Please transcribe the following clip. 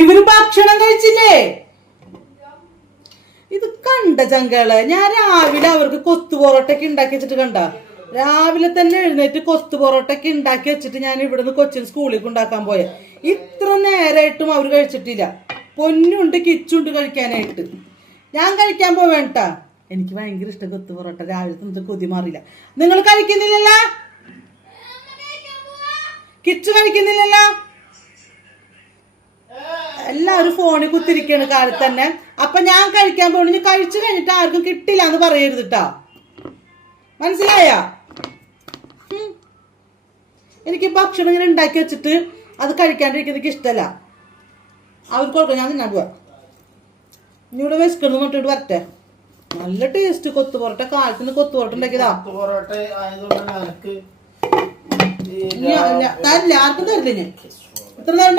ഇവര് ഭക്ഷണം കഴിച്ചില്ലേ? ഇത് കണ്ട ചങ്കള്, ഞാൻ രാവിലെ അവർക്ക് കൊത്തു പൊറോട്ടൊക്കെ ഉണ്ടാക്കി വെച്ചിട്ട് കണ്ട, രാവിലെ തന്നെ എഴുന്നേറ്റ് കൊത്തു പൊറോട്ടൊക്കെ ഉണ്ടാക്കി വെച്ചിട്ട് ഞാൻ ഇവിടുന്ന് കൊച്ചിന് സ്കൂളിലേക്ക് ഉണ്ടാക്കാൻ പോയ. ഇത്ര നേരമായിട്ടും അവർ കഴിച്ചിട്ടില്ല. പൊന്നുണ്ട് കിച്ചുണ്ട് കഴിക്കാനായിട്ട്. ഞാൻ കഴിക്കാൻ പോവേണ്ടാ. എനിക്ക് ഭയങ്കര ഇഷ്ടം കൊത്തു പൊറോട്ട. രാവിലെ നമുക്ക് കൊതി മാറില്ല. നിങ്ങൾ കഴിക്കുന്നില്ലല്ലോ? കിച്ചു കഴിക്കുന്നില്ലല്ലോ? എല്ലാവരും ഫോണിൽ കുത്തിരിക്കാണ് കാലത്ത് തന്നെ. അപ്പൊ ഞാൻ കഴിക്കാൻ പോണു. കഴിച്ചു കഴിഞ്ഞിട്ട് ആർക്കും കിട്ടില്ല എന്ന് പറയരുത് ട്ടാ. മനസ്സിലായ? എനിക്ക് ഭക്ഷണം ഇങ്ങനെ ഉണ്ടാക്കി വെച്ചിട്ട് അത് കഴിക്കാണ്ടിരിക്കുന്ന എനിക്ക് ഇഷ്ടമല്ല. അവർക്ക് കൊടുക്കാം. ഞാൻ തിന്നാൻ പോവാ. ഇനി ഇവിടെ വിശക്കുന്നു കൊണ്ടിട്ട് വരട്ടെ. നല്ല ടേസ്റ്റ് കൊത്തു പൊറോട്ട. കാലത്തിന് കൊത്തു പൊറോട്ട ഉണ്ടാക്കിയതാ. ആർക്കും തരില്ല ഞാൻ. ഇത്ര നേരം